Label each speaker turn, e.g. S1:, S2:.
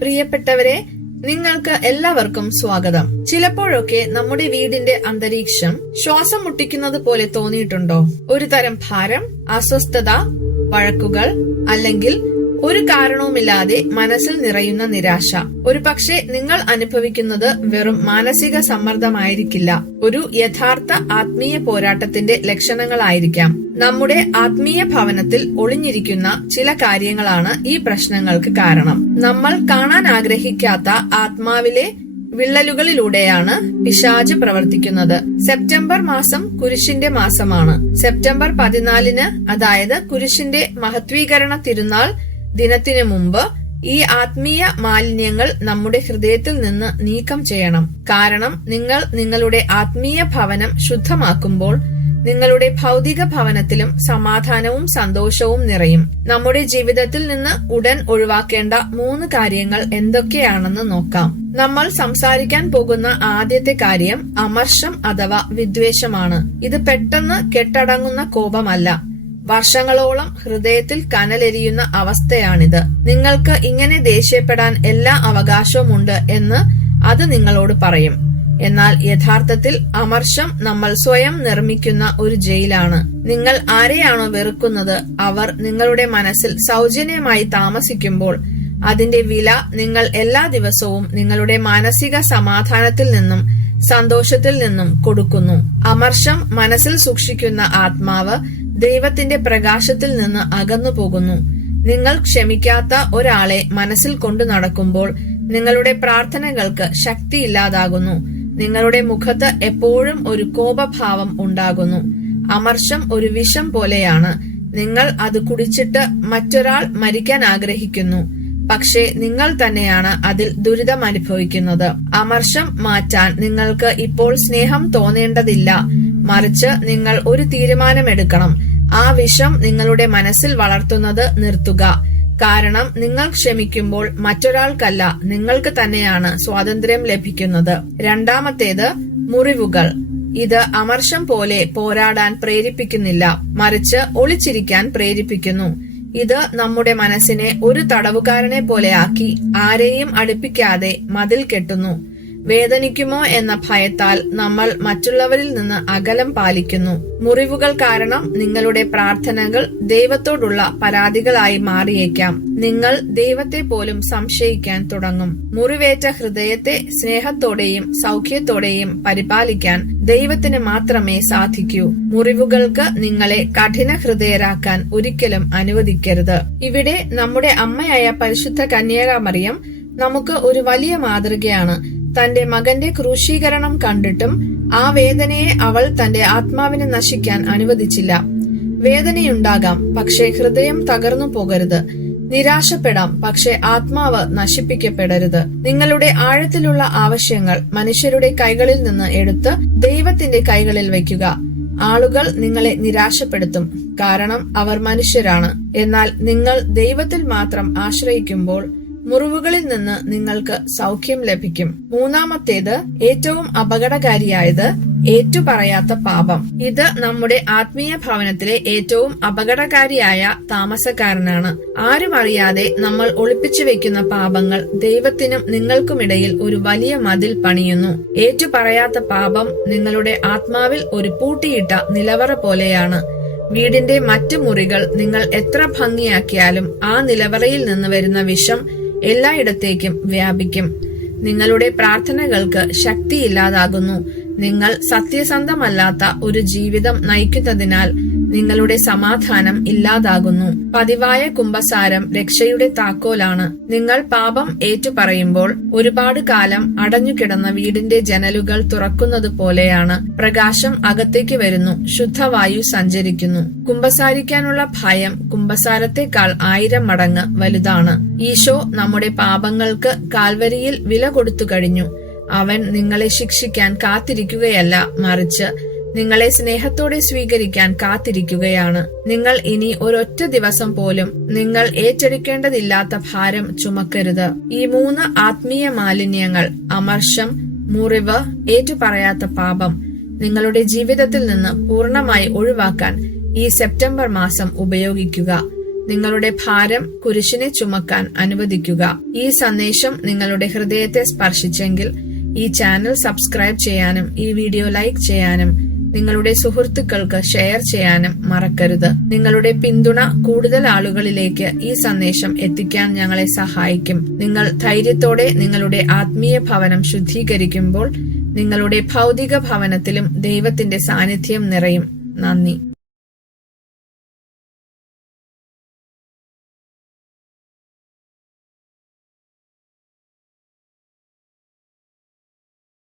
S1: പ്രിയപ്പെട്ടവരെ നിങ്ങൾക്ക് എല്ലാവർക്കും സ്വാഗതം. ചിലപ്പോഴൊക്കെ നമ്മുടെ വീടിന്റെ അന്തരീക്ഷം ശ്വാസം മുട്ടിക്കുന്നത് പോലെ തോന്നിയിട്ടുണ്ടോ? ഒരു തരം ഭാരം അസ്വസ്ഥത വഴക്കുകൾ അല്ലെങ്കിൽ ഒരു കാരണവുമില്ലാതെ മനസ്സിൽ നിറയുന്ന നിരാശ. ഒരു പക്ഷേ നിങ്ങൾ അനുഭവിക്കുന്നത് വെറും മാനസിക സമ്മർദ്ദമായിരിക്കില്ല. ഒരു യഥാർത്ഥ ആത്മീയ പോരാട്ടത്തിന്റെ ലക്ഷണങ്ങളായിരിക്കാം. നമ്മുടെ ആത്മീയ ഭവനത്തിൽ ഒളിഞ്ഞിരിക്കുന്ന ചില കാര്യങ്ങളാണ് ഈ പ്രശ്നങ്ങൾക്ക് കാരണം. നമ്മൾ കാണാൻ ആഗ്രഹിക്കാത്ത ആത്മാവിലെ വിള്ളലുകളിലൂടെയാണ് പിശാജ് പ്രവർത്തിക്കുന്നത്. സെപ്റ്റംബർ മാസം കുരിശിന്റെ മാസമാണ്. സെപ്റ്റംബർ പതിനാലിന് അതായത് കുരിശിന്റെ മഹത്വീകരണ തിരുനാൾ ദിനത്തിനു മുമ്പ് ഈ ആത്മീയ മാലിന്യങ്ങൾ നമ്മുടെ ഹൃദയത്തിൽ നിന്ന് നീക്കം ചെയ്യണം. കാരണം നിങ്ങൾ നിങ്ങളുടെ ആത്മീയ ഭവനം ശുദ്ധമാക്കുമ്പോൾ നിങ്ങളുടെ ഭൗതിക ഭവനത്തിലും സമാധാനവും സന്തോഷവും നിറയും. നമ്മുടെ ജീവിതത്തിൽ നിന്ന് ഉടൻ ഒഴിവാക്കേണ്ട മൂന്ന് കാര്യങ്ങൾ എന്തൊക്കെയാണെന്ന് നോക്കാം. നമ്മൾ സംസാരിക്കാൻ പോകുന്ന ആദ്യത്തെ കാര്യം അമർഷം അഥവാ വിദ്വേഷമാണ്. ഇത് പെട്ടെന്ന് കെട്ടടങ്ങുന്ന കോപമല്ല. വർഷങ്ങളോളം ഹൃദയത്തിൽ കനലെരിയുന്ന അവസ്ഥയാണിത്. നിങ്ങൾക്ക് ഇങ്ങനെ ദേഷ്യപ്പെടാൻ എല്ലാ അവകാശവുമുണ്ട് എന്ന് അത് നിങ്ങളോട് പറയും. എന്നാൽ യഥാർത്ഥത്തിൽ അമർഷം നമ്മൾ സ്വയം നിർമ്മിക്കുന്ന ഒരു ജയിലാണ്. നിങ്ങൾ ആരെയാണോ വെറുക്കുന്നത് അവർ നിങ്ങളുടെ മനസ്സിൽ സൗജന്യമായി താമസിക്കുമ്പോൾ അതിന്റെ വില നിങ്ങൾ എല്ലാ ദിവസവും നിങ്ങളുടെ മാനസിക സമാധാനത്തിൽ നിന്നും സന്തോഷത്തിൽ നിന്നും കൊടുക്കുന്നു. അമർഷം മനസ്സിൽ സൂക്ഷിക്കുന്ന ആത്മാവ് ദൈവത്തിന്റെ പ്രകാശത്തിൽ നിന്ന് അകന്നു പോകുന്നു. നിങ്ങൾ ക്ഷമിക്കാത്ത ഒരാളെ മനസ്സിൽ കൊണ്ടു നടക്കുമ്പോൾ നിങ്ങളുടെ പ്രാർത്ഥനകൾക്ക് ശക്തിയില്ലാതാകുന്നു. നിങ്ങളുടെ മുഖത്ത് എപ്പോഴും ഒരു കോപഭാവം ഉണ്ടാകുന്നു. അമർഷം ഒരു വിഷം പോലെയാണ്. നിങ്ങൾ അത് കുടിച്ചിട്ട് മറ്റൊരാൾ മരിക്കാൻ ആഗ്രഹിക്കുന്നു. പക്ഷേ നിങ്ങൾ തന്നെയാണ് അതിൽ ദുരിതം അനുഭവിക്കുന്നത്. അമർഷം മാറ്റാൻ നിങ്ങൾക്ക് ഇപ്പോൾ സ്നേഹം തോന്നേണ്ടതില്ല. മറിച്ച് നിങ്ങൾ ഒരു തീരുമാനമെടുക്കണം. ആ വിഷം നിങ്ങളുടെ മനസ്സിൽ വളർത്തുന്നത് നിർത്തുക. കാരണം നിങ്ങൾ ക്ഷമിക്കുമ്പോൾ മറ്റൊരാൾക്കല്ല നിങ്ങൾക്ക് തന്നെയാണ് സ്വാതന്ത്ര്യം ലഭിക്കുന്നത്. രണ്ടാമത്തേത് മുറിവുകൾ. ഇത് അമർഷം പോലെ പോരാടാൻ പ്രേരിപ്പിക്കുന്നില്ല. മറിച്ച് ഒളിച്ചിരിക്കാൻ പ്രേരിപ്പിക്കുന്നു. ഇത് നമ്മുടെ മനസ്സിനെ ഒരു തടവുകാരനെ പോലെയാക്കി ആരെയും അടുപ്പിക്കാതെ മതിൽ കെട്ടുന്നു. വേദനിക്കുമോ എന്ന ഭയത്താൽ നമ്മൾ മറ്റുള്ളവരിൽ നിന്ന് അകലം പാലിക്കുന്നു. മുറിവുകൾ കാരണം നിങ്ങളുടെ പ്രാർത്ഥനകൾ ദൈവത്തോടുള്ള പരാതികളായി മാറിയേക്കാം. നിങ്ങൾ ദൈവത്തെ പോലും സംശയിക്കാൻ തുടങ്ങും. മുറിവേറ്റ ഹൃദയത്തെ സ്നേഹത്തോടെയും സൗഖ്യത്തോടെയും പരിപാലിക്കാൻ ദൈവത്തിന് മാത്രമേ സാധിക്കൂ. മുറിവുകൾക്ക് നിങ്ങളെ കഠിന ഹൃദയരാക്കാൻ ഒരിക്കലും അനുവദിക്കരുത്. ഇവിടെ നമ്മുടെ അമ്മയായ പരിശുദ്ധ കന്യാകാമറിയം നമുക്ക് ഒരു വലിയ മാതൃകയാണ്. തന്റെ മകന്റെ ക്രൂശീകരണം കണ്ടിട്ടും ആ വേദനയെ അവൾ തന്റെ ആത്മാവിനെ നശിക്കാൻ അനുവദിച്ചില്ല. വേദനയുണ്ടാകാം പക്ഷേ ഹൃദയം തകർന്നു പോകരുത്. നിരാശപ്പെടാം പക്ഷെ ആത്മാവ് നശിപ്പിക്കപ്പെടരുത്. നിങ്ങളുടെ ആഴത്തിലുള്ള ആവശ്യങ്ങൾ മനുഷ്യരുടെ കൈകളിൽ നിന്ന് എടുത്ത് ദൈവത്തിന്റെ കൈകളിൽ വയ്ക്കുക. ആളുകൾ നിങ്ങളെ നിരാശപ്പെടുത്തും കാരണം അവർ മനുഷ്യരാണ്. എന്നാൽ നിങ്ങൾ ദൈവത്തിൽ മാത്രം ആശ്രയിക്കുമ്പോൾ മുറിവുകളിൽ നിന്ന് നിങ്ങൾക്ക് സൗഖ്യം ലഭിക്കും. മൂന്നാമത്തേത് ഏറ്റവും അപകടകാരിയായത് ഏറ്റുപറയാത്ത പാപം. ഇത് നമ്മുടെ ആത്മീയ ഭവനത്തിലെ ഏറ്റവും അപകടകാരിയായ താമസക്കാരനാണ്. ആരും അറിയാതെ നമ്മൾ ഒളിപ്പിച്ചു വെക്കുന്ന പാപങ്ങൾ ദൈവത്തിനും നിങ്ങൾക്കുമിടയിൽ ഒരു വലിയ മതിൽ പണിയുന്നു. ഏറ്റുപറയാത്ത പാപം നിങ്ങളുടെ ആത്മാവിൽ ഒരു പൂട്ടിയിട്ട നിലവറ പോലെയാണ്. വീടിന്റെ മറ്റു മുറികൾ നിങ്ങൾ എത്ര ഭംഗിയാക്കിയാലും ആ നിലവറയിൽ നിന്ന് വരുന്ന വിഷം എല്ലായിടത്തേക്കും വ്യാപിക്കും. നിങ്ങളുടെ പ്രാർത്ഥനകൾക്ക് ശക്തി ഇല്ലാതാകുന്നു നിങ്ങൾ സത്യസന്ധമല്ലാത്ത ഒരു ജീവിതം നയിക്കുന്നതിനാൽ നിങ്ങളുടെ സമാധാനം ഇല്ലാതാകുന്നു. പതിവായ കുംഭസാരം രക്ഷയുടെ താക്കോലാണ്. നിങ്ങൾ പാപം ഏറ്റുപറയുമ്പോൾ ഒരുപാട് കാലം അടഞ്ഞുകിടന്ന വീടിന്റെ ജനലുകൾ തുറക്കുന്നത് പോലെയാണ് പ്രകാശം അകത്തേക്ക് വരുന്നു. ശുദ്ധവായു സഞ്ചരിക്കുന്നു. കുംഭസാരിക്കാനുള്ള ഭയം കുംഭസാരത്തെക്കാൾ ആയിരം മടങ്ങ് വലുതാണ്. ഈശോ നമ്മുടെ പാപങ്ങൾക്ക് കാൽവരിയിൽ വില കൊടുത്തു കഴിഞ്ഞു. അവൻ നിങ്ങളെ ശിക്ഷിക്കാൻ കാത്തിരിക്കുകയല്ല മറിച്ച് നിങ്ങളെ സ്നേഹത്തോടെ സ്വീകരിക്കാൻ കാത്തിരിക്കുകയാണ്. നിങ്ങൾ ഇനി ഒരൊറ്റ ദിവസം പോലും നിങ്ങൾ ഏറ്റെടുക്കേണ്ടതില്ലാത്ത ഭാരം ചുമക്കരുത്. ഈ മൂന്ന് ആത്മീയ മാലിന്യങ്ങൾ അമർഷം മുറിവ് ഏറ്റുപറയാത്ത പാപം നിങ്ങളുടെ ജീവിതത്തിൽ നിന്ന് പൂർണമായി ഒഴിവാക്കാൻ ഈ സെപ്റ്റംബർ മാസം ഉപയോഗിക്കുക. നിങ്ങളുടെ ഭാരം കുരിശിനെ ചുമക്കാൻ അനുവദിക്കുക. ഈ സന്ദേശം നിങ്ങളുടെ ഹൃദയത്തെ സ്പർശിച്ചെങ്കിൽ ഈ ചാനൽ സബ്സ്ക്രൈബ് ചെയ്യാനും ഈ വീഡിയോ ലൈക്ക് ചെയ്യാനും നിങ്ങളുടെ സുഹൃത്തുക്കൾക്ക് ഷെയർ ചെയ്യാനും മറക്കരുത്. നിങ്ങളുടെ പിന്തുണ കൂടുതൽ ആളുകളിലേക്ക് ഈ സന്ദേശം എത്തിക്കാൻ ഞങ്ങളെ സഹായിക്കും. നിങ്ങൾ ധൈര്യത്തോടെ നിങ്ങളുടെ ആത്മീയ ഭവനം ശുദ്ധീകരിക്കുമ്പോൾ നിങ്ങളുടെ ഭൗതിക ഭവനത്തിലും ദൈവത്തിന്റെ സാന്നിധ്യം നിറയും. നന്ദി.